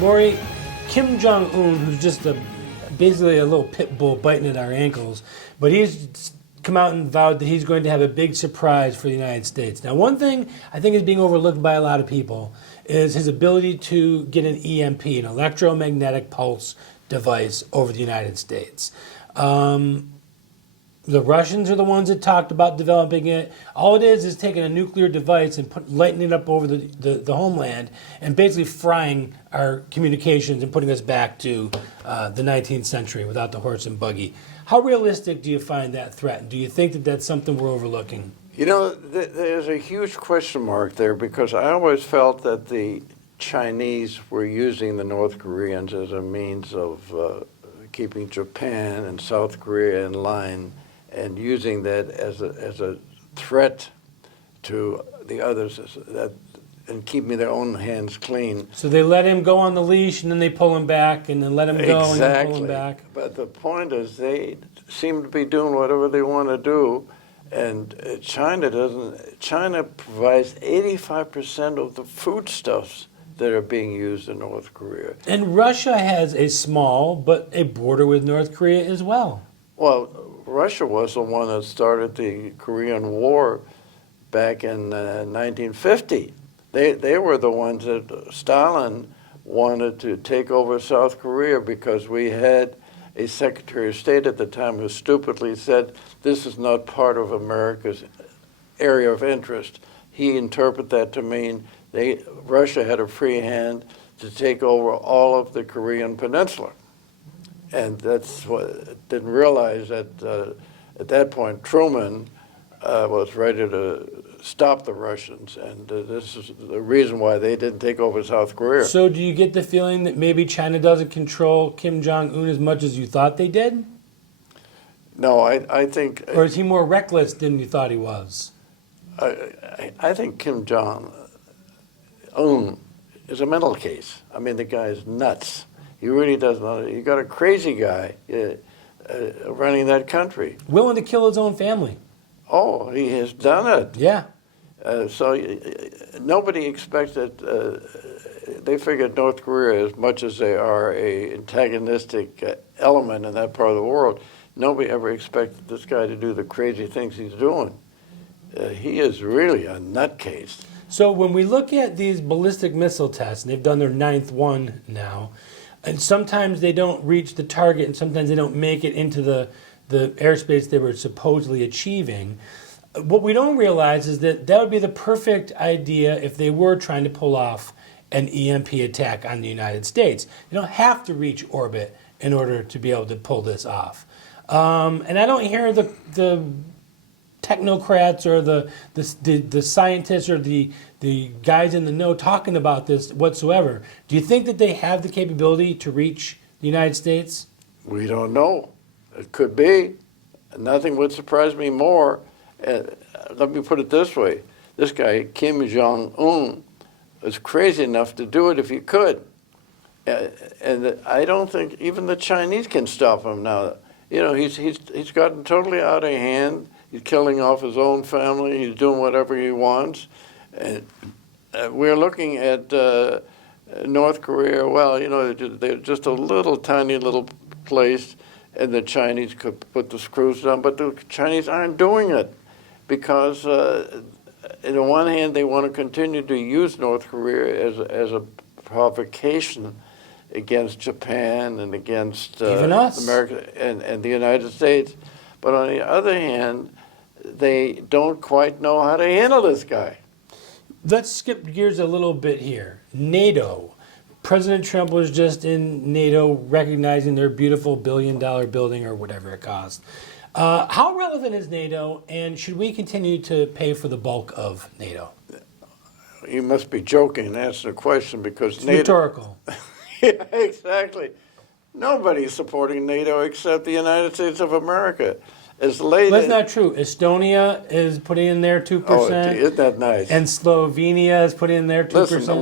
Maury, Kim Jong-un, who's just basically a little pit bull biting at our ankles, but he's come out and vowed that he's going to have a big surprise for the United States. Now, one thing I think is being overlooked by a lot of people is his ability to get an EMP, an electromagnetic pulse device, over the United States. The Russians are the ones that talked about developing it. All it is taking a nuclear device and lighting it up over the homeland and basically frying our communications and putting us back to the 19th century without the horse and buggy. How realistic do you find that threat? Do you think that that's something we're overlooking? You know, there's a huge question mark there, because I always felt that the Chinese were using the North Koreans as a means of keeping Japan and South Korea in line, and using that as a threat to the others, and keeping their own hands clean. So they let him go on the leash, and then they pull him back, and then let him go, and then pull him back. But the point is, they seem to be doing whatever they want to do, and China doesn't. China provides 85% of the foodstuffs that are being used in North Korea. And Russia has a small, but a border with North Korea as well. Well, Russia was the one that started the Korean War back in 1950. They were the ones that Stalin wanted to take over South Korea, because we had a Secretary of State at the time who stupidly said, this is not part of America's area of interest. He interpreted that to mean Russia had a free hand to take over all of the Korean peninsula. And that's what didn't realize that at that point Truman was ready to stop the Russians, and this is the reason why they didn't take over South Korea. So do you get the feeling that maybe China doesn't control Kim Jong-un as much as you thought they did? No, I think... Or is he more reckless than you thought he was? I think Kim Jong-un is a mental case. I mean, the guy is nuts. He really doesn't know. You got a crazy guy running that country. Willing to kill his own family. Oh, he has done it. Yeah. So nobody expected, they figured North Korea, as much as they are a antagonistic element in that part of the world, nobody ever expected this guy to do the crazy things he's doing. He is really a nutcase. So when we look at these ballistic missile tests, and they've done their 9th one now, and sometimes they don't reach the target, and sometimes they don't make it into the airspace they were supposedly achieving. What we don't realize is that would be the perfect idea if they were trying to pull off an EMP attack on the United States. You don't have to reach orbit in order to be able to pull this off. And I don't hear the technocrats or the scientists or the guys in the know talking about this whatsoever. Do you think that they have the capability to reach the United States? We don't know. It could be. Nothing would surprise me more. Let me put it this way. This guy, Kim Jong-un, was crazy enough to do it if he could. And I don't think even the Chinese can stop him now. You know, he's gotten totally out of hand. He's killing off his own family. He's doing whatever he wants. And we're looking at North Korea. Well, you know, they're just a little tiny little place, and the Chinese could put the screws down, but the Chinese aren't doing it because, on the one hand, they want to continue to use North Korea as a provocation against Japan and against even us. America and the United States. But on the other hand, they don't quite know how to handle this guy. Let's skip gears a little bit here. NATO. President Trump was just in NATO recognizing their beautiful billion-dollar building or whatever it cost. How relevant is NATO, and should we continue to pay for the bulk of NATO? You must be joking and answer the question, because It's NATO... rhetorical. Yeah, exactly. Nobody's supporting NATO except the United States of America. As late That's not true. Estonia is putting in their 2%. Oh, isn't that nice? And Slovenia is putting in their 2%.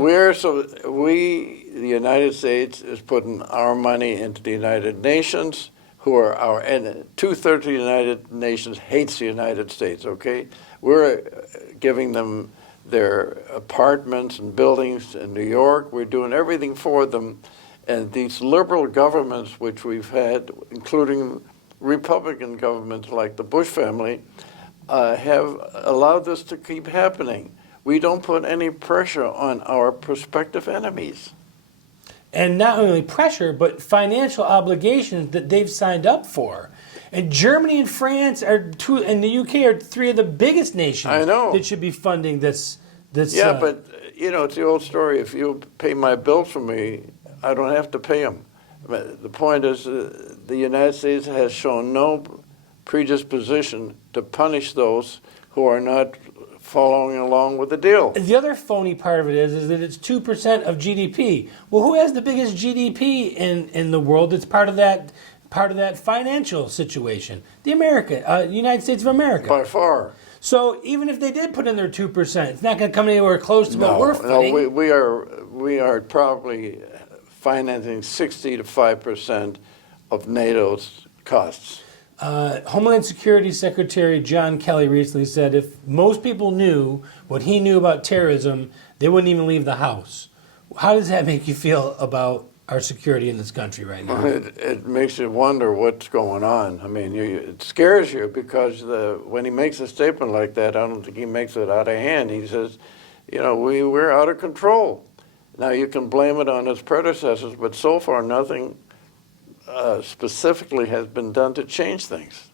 Listen, we, the United States, is putting our money into the United Nations, who are our, and 2/3 of the United Nations hates the United States, okay? We're giving them their apartments and buildings in New York. We're doing everything for them. And these liberal governments, which we've had, including Republican governments like the Bush family, have allowed this to keep happening. We don't put any pressure on our prospective enemies. And not only pressure, but financial obligations that they've signed up for. And Germany and France and the UK are three of the biggest nations I know. that should be funding this. Yeah, but it's the old story. If you pay my bills for me, I don't have to pay them. The point is, the United States has shown no predisposition to punish those who are not following along with the deal. The other phony part of it is that it's 2% of GDP. Well, who has the biggest GDP in the world that's part of that financial situation? The United States of America. By far. So even if they did put in their 2%, it's not going to come anywhere close to what we're funding. No, we are probably financing 60 to 5% of NATO's costs. Homeland Security Secretary John Kelly recently said if most people knew what he knew about terrorism, they wouldn't even leave the house. How does that make you feel about our security in this country right now? It makes you wonder what's going on. I mean, it scares you because when he makes a statement like that, I don't think he makes it out of hand. He says, we're out of control. Now, you can blame it on his predecessors, but so far nothing specifically has been done to change things.